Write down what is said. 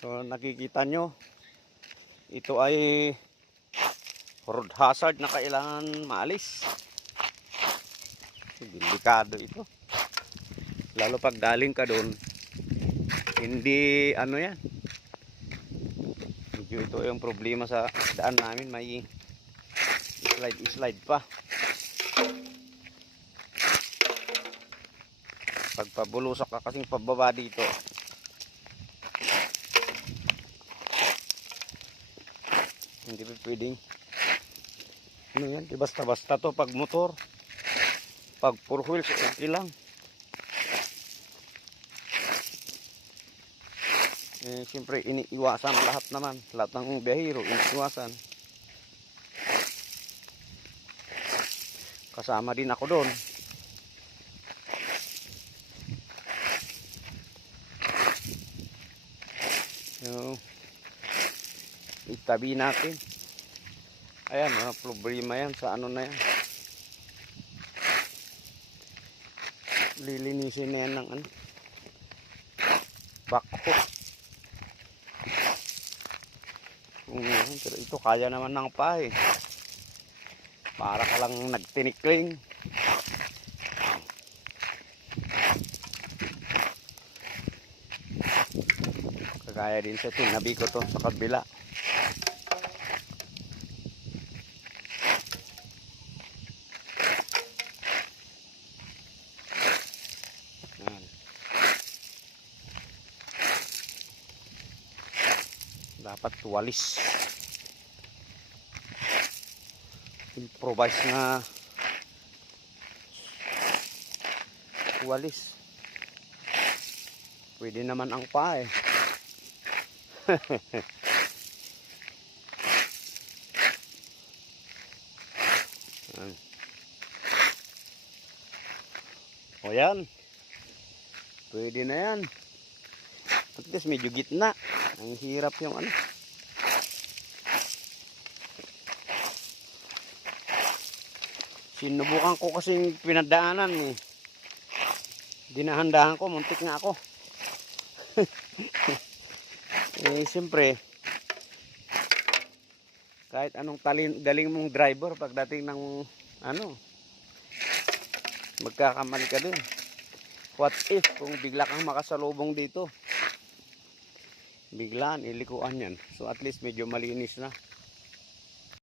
So nakikita nyo, ito ay road hazard na kailangan maalis. Delikado ito. Lalo pag galing ka doon, hindi ano yan. Medyo ito yung problema sa daan namin, may slide pa. Pag pabulusak ka kasing pababa dito, hindi pa pwedeng ano yan, basta-basta to pag motor. Pag 4 wheels, okay lang. Siyempre iniiwasan lahat naman. Lahat ng biyahero, iniiwasan. Kasama din ako doon. So, itabi natin. Ayan, mga problema yan sa ano na yan. Lilinisin na yan ng ano, backhoe. Pero ito kaya naman ng pa eh. Para ka lang nagtinikling. Kagaya din sa tinabi ko to sa kabila. Dapat walis, improvise na walis. Pwede naman ang paa eh. O yan, pwede na yan. At least medyo gitna. Ang hirap yung ano. Sinubukan ko kasing pinadaanan eh. Dinahandahan ko, muntik nga ako. Eh siyempre, kahit anong galing mong driver, pagdating ng ano, magkakamali ka din. What if kung bigla kang makasalubong dito? Biglaan, ilikuan yan. So at least medyo malinis na.